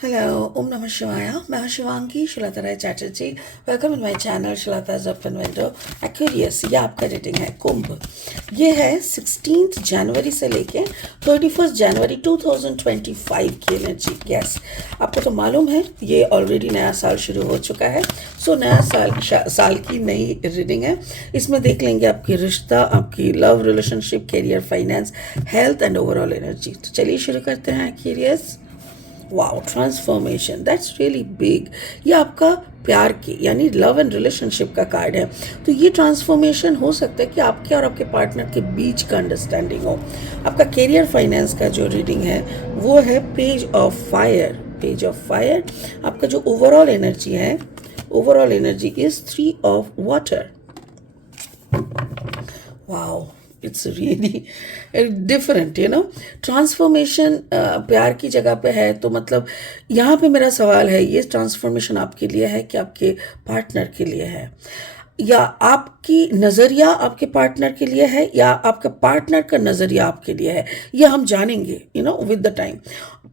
Hello, Om Namah Shivaya. मैं हूं Shivangi Shilata Rai Chatterjee. Welcome in my channel Shilata's open window. Aquarius, ये आपका रीडिंग है कुंभ. ये है 16 जनवरी से लेके 31 जनवरी 2025 की एनर्जी. यस, आपको तो मालूम है ये ऑलरेडी नया साल शुरू हो चुका है. सो नया साल की नई रीडिंग है. इसमें देख लेंगे आपकी रिश्ता, आपकी love, relationship, career, finance, health and overall energy. तो चलिए शुरू करते हैं. Aquarius, wow, transformation, that's really big. ये आपका प्यार की यानी लव एंड रिलेशनशिप का कार्ड है. तो ये ट्रांसफॉर्मेशन हो सकता है कि आपके और आपके पार्टनर के बीच का अंडरस्टैंडिंग हो. आपका करियर फाइनेंस का जो रीडिंग है वो है page of fire. Page of fire. आपका जो ओवरऑल एनर्जी है, overall energy is 3 of water. Wow, it's really different, transformation प्यार की जगह पे है. तो मतलब यहाँ पे मेरा सवाल है, ये ट्रांसफॉर्मेशन आपके लिए है कि आपके पार्टनर के लिए है, या आपकी नज़रिया आपके पार्टनर के लिए है, या आपका पार्टनर का नज़रिया आपके लिए है. ये हम जानेंगे with the time.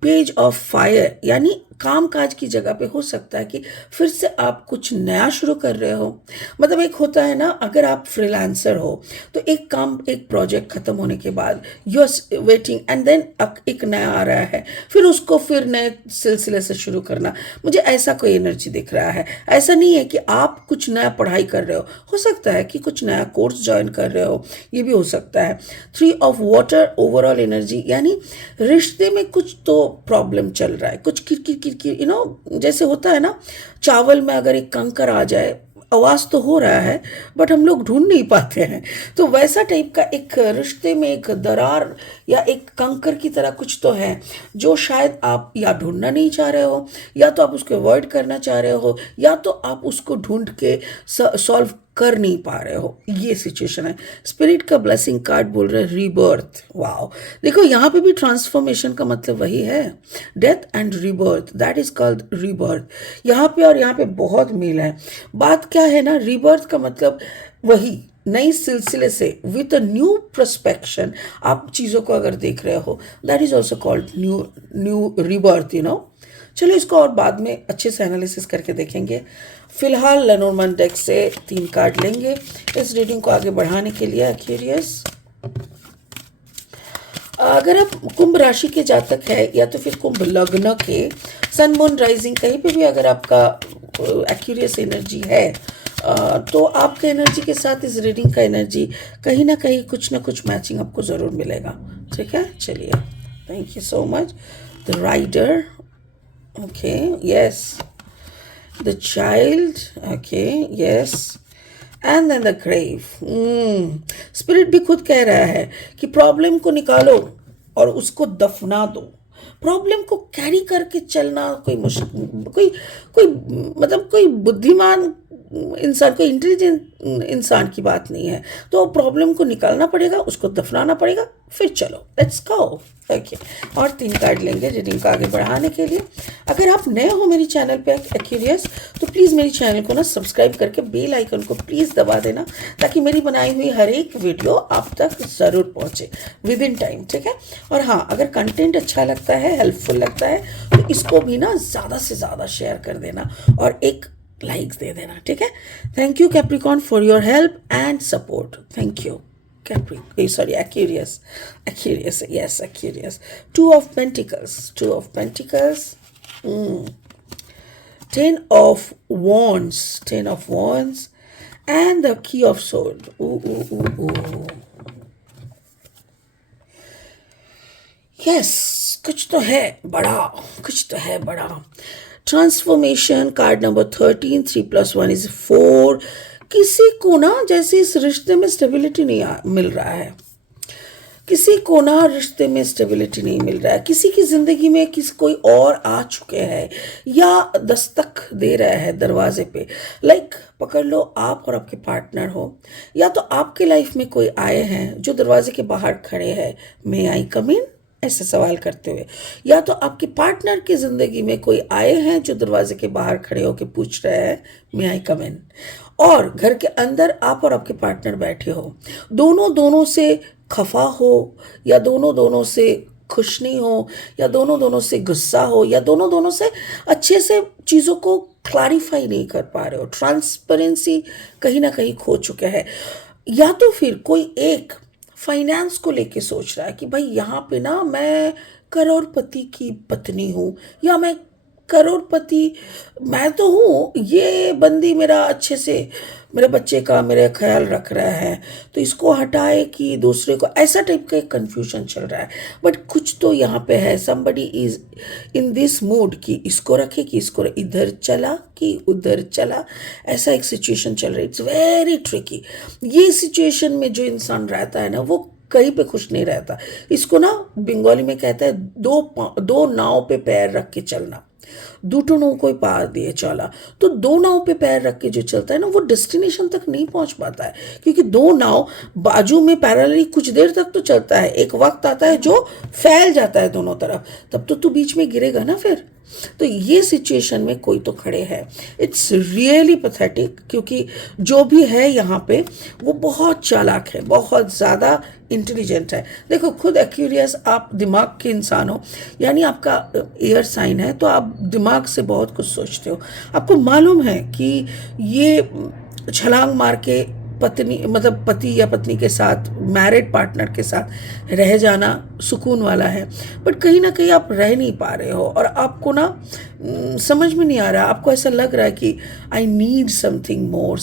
Page of fire यानी काम काज की जगह पे हो सकता है कि फिर से आप कुछ नया शुरू कर रहे हो. मतलब एक होता है ना, अगर आप फ्रीलांसर हो तो एक काम, एक प्रोजेक्ट खत्म होने के बाद you are waiting and then एक नया आ रहा है, फिर उसको फिर नए सिलसिले से शुरू करना. मुझे ऐसा कोई एनर्जी दिख रहा है. ऐसा नहीं है कि आप कुछ नया पढ़ाई कर रहे हो सकता है कि कुछ नया कोर्स ज्वाइन कर रहे हो, ये भी हो सकता है. 3 ऑफ वाटर ओवरऑल एनर्जी यानी रिश्ते में कुछ तो प्रॉब्लम चल रहा है, कुछ किरकिर किरकिर, जैसे होता है ना, चावल में अगर एक कंकर आ जाए, आवाज़ तो हो रहा है बट हम लोग ढूंढ नहीं पाते हैं. तो वैसा टाइप का एक रिश्ते में एक दरार या एक कंकर की तरह कुछ तो है, जो शायद आप या ढूंढना नहीं चाह रहे हो, या तो आप उसको अवॉइड करना चाह रहे हो, या तो आप उसको ढूंढ के सॉल्व कर नहीं पा रहे हो. ये सिचुएशन है. स्पिरिट का ब्लेसिंग कार्ड बोल रहे हैं रीबर्थ. वाओ, देखो यहाँ पे भी ट्रांसफॉर्मेशन का मतलब वही है, death and rebirth. That is called rebirth. यहाँ पे और यहाँ पे बहुत मेल है. बात क्या है ना, रीबर्थ का मतलब वही नई सिलसिले से विथ अ न्यू प्रस्पेक्शन आप चीज़ों को अगर देख रहे हो, that is also called new new rebirth. चलो इसको और बाद में अच्छे से एनालिसिस करके देखेंगे. फिलहाल लेनोर्मन डेक से 3 कार्ड लेंगे इस रीडिंग को आगे बढ़ाने के लिए. क्यूरियस, अगर आप कुंभ राशि के जातक है या तो फिर कुंभ लग्न के, सन मून राइजिंग कहीं पे भी अगर आपका एक्यूरियस एनर्जी है, तो आपके एनर्जी के साथ इस रीडिंग का एनर्जी कहीं ना कहीं कुछ ना कुछ मैचिंग आपको ज़रूर मिलेगा. ठीक है, चलिए. Thank you so much. The rider, okay, yes. The child, okay, yes. And then the grave. Spirit भी खुद कह रहा है कि प्रॉब्लम को निकालो और उसको दफना दो. प्रॉब्लम को कैरी करके चलना कोई मुश्किल, कोई मतलब कोई बुद्धिमान इंसान, कोई इंटेलिजेंट इंसान की बात नहीं है. तो प्रॉब्लम को निकालना पड़ेगा, उसको दफनाना पड़ेगा, फिर चलो, लेट्स गो. ओके, और 3 कार्ड लेंगे रीडिंग को आगे बढ़ाने के लिए. अगर आप नए हो मेरी चैनल पे एक्यूरियस, तो प्लीज़ मेरी चैनल को ना सब्सक्राइब करके बेल आइकन को प्लीज़ दबा देना, ताकि मेरी बनाई हुई हर एक वीडियो आप तक ज़रूर पहुँचे विद इन टाइम. ठीक है. और हाँ, अगर कंटेंट अच्छा लगता है, हेल्पफुल लगता है, तो इसको भी ना ज़्यादा से ज़्यादा शेयर कर देना और एक लाइक्स दे देना. ठीक है. Thank you Capricorn for your help and support. Thank you. Aquarius. Aquarius, yes, Aquarius. 2 of Pentacles. 2 of Pentacles. 10 of Wands. 10 of Wands. And the Key of Swords. Ooh. Yes, कुछ तो है बड़ा, कुछ तो है बड़ा. Transformation card number 13. 3 + 1 = 4. किसी को ना जैसे इस रिश्ते में स्टेबिलिटी नहीं मिल रहा है, किसी को ना रिश्ते में स्टेबिलिटी नहीं मिल रहा है, किसी की ज़िंदगी में कोई और आ चुके हैं या दस्तक दे रहा है दरवाजे पे. लाइक पकड़ लो, आप और आपके पार्टनर हो, या तो आपके लाइफ में कोई आए हैं जो दरवाजे के बाहर खड़े हैं, मे आई कम इन, ऐसे सवाल करते हुए, या तो आपके पार्टनर की ज़िंदगी में कोई आए हैं जो दरवाजे के बाहर खड़े होकर पूछ रहे हैं, मे आई कम इन. और घर के अंदर आप और आपके पार्टनर बैठे हो, दोनों से खफा हो, या दोनों से खुश नहीं हो, या दोनों दोनों से गुस्सा हो, या दोनों दोनों से अच्छे से चीज़ों को क्लैरिफाई नहीं कर पा रहे हो, ट्रांसपेरेंसी कहीं ना कहीं खो चुका है। या तो फिर कोई एक फाइनेंस को लेके सोच रहा है कि भाई यहाँ पे ना मैं करोड़पति की पत्नी हूँ, या मैं करोड़पति मैं तो हूँ, ये बंदी मेरा अच्छे से मेरे बच्चे का मेरा ख्याल रख रहा है, तो इसको हटाए कि दूसरे को, ऐसा टाइप का एक कन्फ्यूजन चल रहा है। बट कुछ तो यहाँ पे है, somebody is in this mood कि इसको रखे कि इसको इधर चला कि उधर चला, ऐसा एक सिचुएशन चल रही है। It's very tricky. ये सिचुएशन में जो इंसान रहता है ना, वो कहीं पे खुश नहीं रहता। इसको ना बंगाली में कहता है दो नाव पे पैर रख के चलना, दूटों नाव कोई पार दिए चला। तो दो नाव पे पैर रख के जो चलता है ना, वो डेस्टिनेशन तक नहीं पहुंच पाता है, क्योंकि दो नाव बाजू में पैरेलली कुछ देर तक तो चलता है, एक वक्त आता है जो फैल जाता है दोनों तरफ, तब तो तू बीच में गिरेगा ना फिर। तो ये सिचुएशन में कोई तो खड़े है। इट्स रियली पैथेटिक, क्योंकि जो भी है यहाँ पे वो बहुत चालाक है, बहुत ज़्यादा इंटेलिजेंट है। देखो, खुद एक्यूरियस आप दिमाग के इंसान हो, यानी आपका एयर साइन है, तो आप दिमाग से बहुत कुछ सोचते हो। आपको मालूम है कि ये छलांग मार के पत्नी मतलब पति या पत्नी के साथ, मैरिड पार्टनर के साथ रह जाना सुकून वाला है, बट कहीं ना कहीं आप रह नहीं पा रहे हो, और आपको ना समझ में नहीं आ रहा, आपको ऐसा लग रहा है कि आई नीड समथिंग मोर,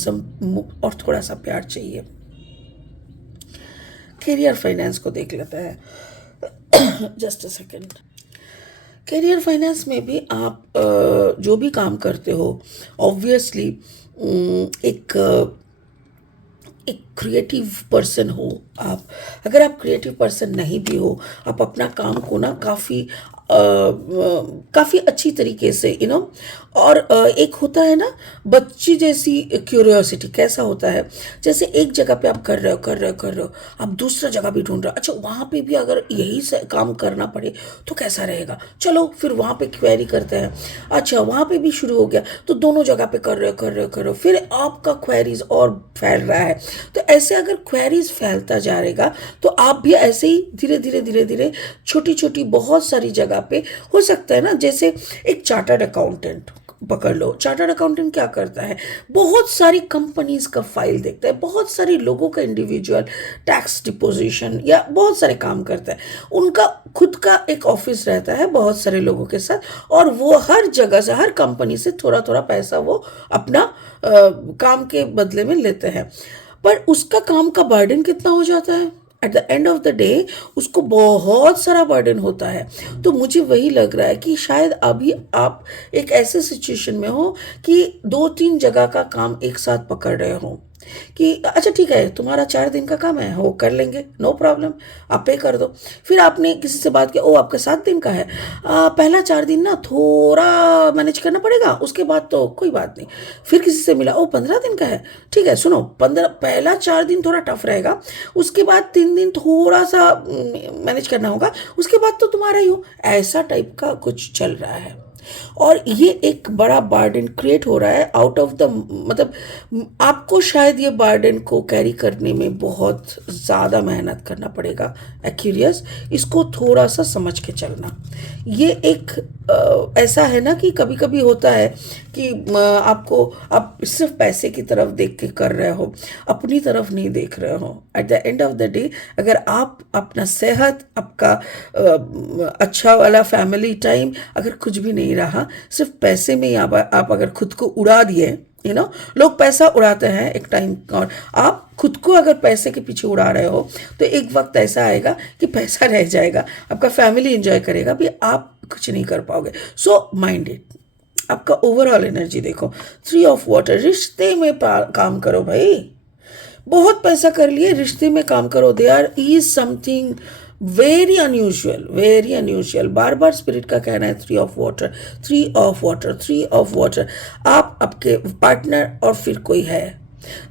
और थोड़ा सा प्यार चाहिए। करियर फाइनेंस को देख लेते हैं। Just a second. Career finance में भी आप जो भी काम करते हो, ऑब्वियसली एक एक क्रिएटिव पर्सन हो आप। अगर आप क्रिएटिव पर्सन नहीं भी हो, आप अपना काम को ना काफ़ी अच्छी तरीके से और एक होता है ना बच्ची जैसी क्यूरियोसिटी। कैसा होता है, जैसे एक जगह पे आप कर रहे हो, आप दूसरा जगह भी ढूंढ रहे हो, अच्छा वहाँ पे भी अगर यही से काम करना पड़े तो कैसा रहेगा, चलो फिर वहाँ पे क्वेरी करते हैं, अच्छा वहाँ पे भी शुरू हो गया, तो दोनों जगह पे कर रहे हो, फिर आपका क्वेरीज और फैल रहा है। तो ऐसे अगर क्वेरीज फैलता जा रहेगा, तो आप भी ऐसे ही धीरे धीरे छोटी छोटी बहुत सारी जगह पे हो सकता है ना। जैसे एक चार्टर्ड अकाउंटेंट पकड़ लो। चार्टर्ड अकाउंटेंट क्या करता है, बहुत सारी कंपनीज का फाइल देखता है, बहुत सारे लोगों का इंडिविजुअल टैक्स डिपोजिशन या बहुत सारे काम करता है। उनका खुद का एक ऑफिस रहता है बहुत सारे लोगों के साथ, और वो हर जगह से, हर कंपनी से थोड़ा थोड़ा पैसा वो अपना काम के बदले में लेते हैं। पर उसका काम का बर्डन कितना हो जाता है, at the end of the day उसको बहुत सारा बर्डन होता है। तो मुझे वही लग रहा है कि शायद अभी आप एक ऐसे सिचुएशन में हो कि 2-3 जगह का काम एक साथ पकड़ रहे हो, कि अच्छा ठीक है तुम्हारा 4 दिन का काम है, हो कर लेंगे, नो प्रॉब्लम, आप पे कर दो। फिर आपने किसी से बात किया, ओ आपका 7 दिन का है, पहला 4 दिन ना थोड़ा मैनेज करना पड़ेगा, उसके बाद तो कोई बात नहीं। फिर किसी से मिला, ओ 15 दिन का है, ठीक है सुनो, पहला 4 दिन थोड़ा टफ रहेगा, उसके बाद 3 दिन थोड़ा सा मैनेज करना होगा, उसके बाद तो तुम्हारा ही हो। ऐसा टाइप का कुछ चल रहा है, और ये एक बड़ा बर्डन क्रिएट हो रहा है आउट ऑफ द, मतलब आपको शायद ये बर्डन को कैरी करने में बहुत ज़्यादा मेहनत करना पड़ेगा। एक्यूरियस, इसको थोड़ा सा समझ के चलना। ये एक ऐसा है ना कि कभी कभी होता है कि आप सिर्फ पैसे की तरफ देख के कर रहे हो, अपनी तरफ नहीं देख रहे हो। At the end of the day अगर आप अपना सेहत, आपका अच्छा वाला फैमिली टाइम अगर कुछ भी नहीं रहा, सिर्फ पैसे में ही आप अगर खुद को उड़ा दिए, लोग पैसा उड़ाते हैं एक टाइम, और आप खुद को अगर पैसे के पीछे उड़ा रहे हो, तो एक वक्त ऐसा आएगा कि पैसा रह जाएगा, आपका फैमिली एंजॉय करेगा भी, आप कुछ नहीं कर पाओगे। सो माइंड इट, आपका ओवरऑल एनर्जी देखो। 3 ऑफ वाटर, रिश्ते में काम करो भाई, बहुत पैसा कर लिए, रिश्ते में काम करो। There is something very unusual, very unusual. बार बार स्पिरिट का कहना है 3 of water, 3 of water, 3 of water. आप, आपके पार्टनर और फिर कोई है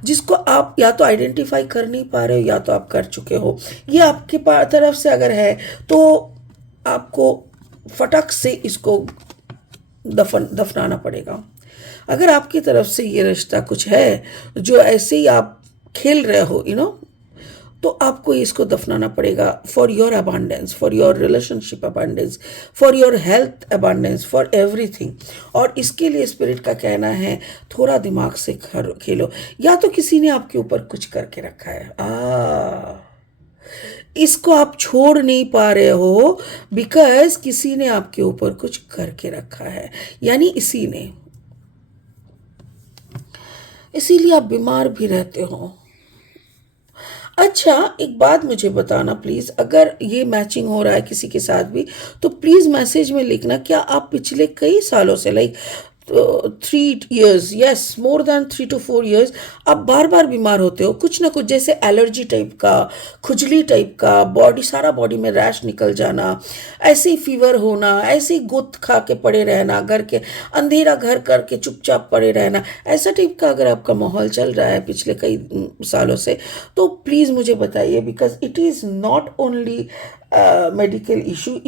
जिसको आप या तो आइडेंटिफाई कर नहीं पा रहे हो, या तो आप कर चुके हो। ये आपके तरफ से अगर है तो आपको फटक से इसको दफनाना पड़ेगा। अगर आपकी तरफ से ये रिश्ता कुछ है जो ऐसे ही आप खेल रहे हो, तो आपको इसको दफनाना पड़ेगा for your abundance, for your relationship abundance, for your health abundance, for everything. और इसके लिए स्पिरिट का कहना है थोड़ा दिमाग से खेलो। या तो किसी ने आपके ऊपर कुछ करके रखा है, इसको आप छोड़ नहीं पा रहे हो बिकॉज किसी ने आपके ऊपर कुछ करके रखा है, यानी इसी ने, इसीलिए आप बीमार भी रहते हो। अच्छा, एक बात मुझे बताना प्लीज, अगर ये मैचिंग हो रहा है किसी के साथ भी, तो प्लीज मैसेज में लिखना क्या आप पिछले कई सालों से, like 3 years, yes, more than 3 to 4 years, आप बार बार बीमार होते हो, कुछ ना कुछ, जैसे एलर्जी टाइप का, खुजली टाइप का, सारा बॉडी में रैश निकल जाना, ऐसे ही फीवर होना, ऐसे ही गुथ खा के पड़े रहना, घर के अंधेरा घर करके चुपचाप पड़े रहना, ऐसा टाइप का अगर आपका माहौल चल रहा है पिछले कई सालों से, तो प्लीज़ मुझे बताइए, because it is not only medical issue,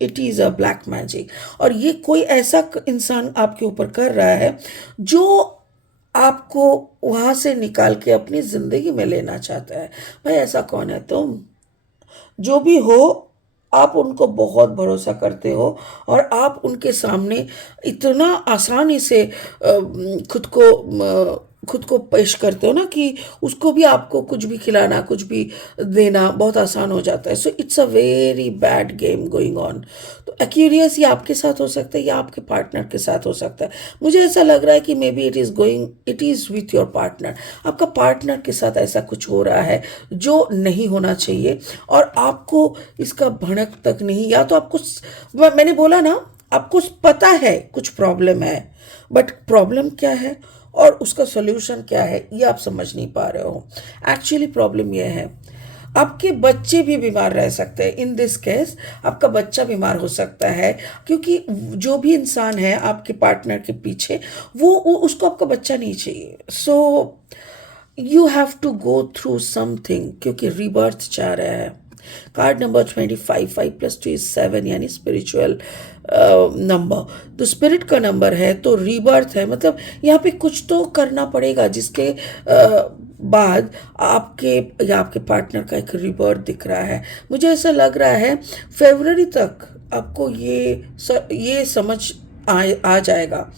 it is a black magic. और ये कोई ऐसा इंसान आपके ऊपर कर रहा है जो आपको वहाँ से निकाल के अपनी ज़िंदगी में लेना चाहता है। भाई ऐसा कौन है तुम? जो भी हो, आप उनको बहुत भरोसा करते हो और आप उनके सामने इतना आसानी से खुद को पेश करते हो ना कि उसको भी आपको कुछ भी खिलाना, कुछ भी देना बहुत आसान हो जाता है। So it's a very bad game going on. तो एक्यूरियस ये आपके साथ हो सकता है या आपके पार्टनर के साथ हो सकता है। मुझे ऐसा लग रहा है कि may be it is with your partner. आपका पार्टनर के साथ ऐसा कुछ हो रहा है जो नहीं होना चाहिए, और आपको इसका भनक तक नहीं, या तो आपको, मैंने बोला ना, आपको पता है कुछ प्रॉब्लम है, बट प्रॉब्लम क्या है और उसका सॉल्यूशन क्या है ये आप समझ नहीं पा रहे हो। एक्चुअली प्रॉब्लम ये है, आपके बच्चे भी बीमार रह सकते हैं। इन दिस केस आपका बच्चा बीमार हो सकता है, क्योंकि जो भी इंसान है आपके पार्टनर के पीछे, वो उसको आपका बच्चा नहीं चाहिए। So you have to go through something, क्योंकि रीबर्थ चाह रहा है। कार्ड नंबर 25, 5+2 is 7, यानी स्पिरिचुअल नंबर। तो स्पिरिट का नंबर है तो रीबर्थ है, मतलब यहाँ पे कुछ तो करना पड़ेगा जिसके बाद आपके या आपके पार्टनर का एक रीबर्थ दिख रहा है। मुझे ऐसा लग रहा है फरवरी तक आपको ये समझ आ जाएगा।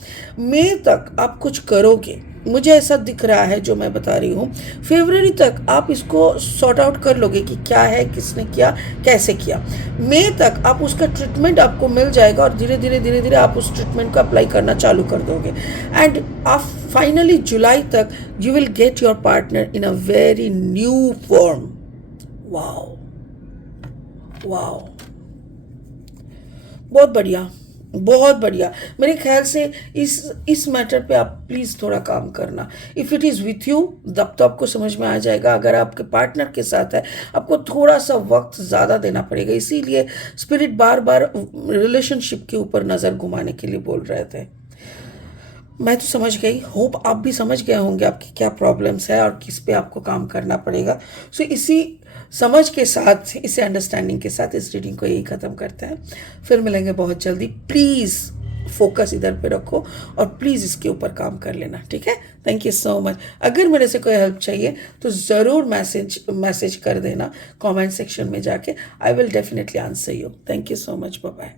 मई तक आप कुछ करोगे, मुझे ऐसा दिख रहा है जो मैं बता रही हूँ। फरवरी तक आप इसको सॉर्ट आउट कर लोगे कि क्या है, किसने किया, कैसे किया। मई तक आप उसका ट्रीटमेंट आपको मिल जाएगा और धीरे धीरे आप उस ट्रीटमेंट को अप्लाई करना चालू कर दोगे। एंड आप फाइनली जुलाई तक you will get your partner in a very new form. Wow wow, बहुत बढ़िया, बहुत बढ़िया। मेरे ख्याल से इस मैटर पे आप प्लीज़ थोड़ा काम करना। If it is with you तब तो आपको समझ में आ जाएगा। अगर आपके पार्टनर के साथ है, आपको थोड़ा सा वक्त ज़्यादा देना पड़ेगा। इसीलिए स्पिरिट बार बार रिलेशनशिप के ऊपर नज़र घुमाने के लिए बोल रहे थे। मैं तो समझ गई, होप आप भी समझ गए होंगे आपकी क्या प्रॉब्लम्स है और किस पे आपको काम करना पड़ेगा। सो इसी समझ के साथ, इसी अंडरस्टैंडिंग के साथ इस रीडिंग को यही ख़त्म करते हैं। फिर मिलेंगे बहुत जल्दी। प्लीज़ फोकस इधर पे रखो और प्लीज़ इसके ऊपर काम कर लेना, ठीक है? Thank you so much. अगर मेरे से कोई हेल्प चाहिए तो ज़रूर मैसेज कर देना कमेंट सेक्शन में जाके। I will definitely answer you. Thank you so much. Bye bye.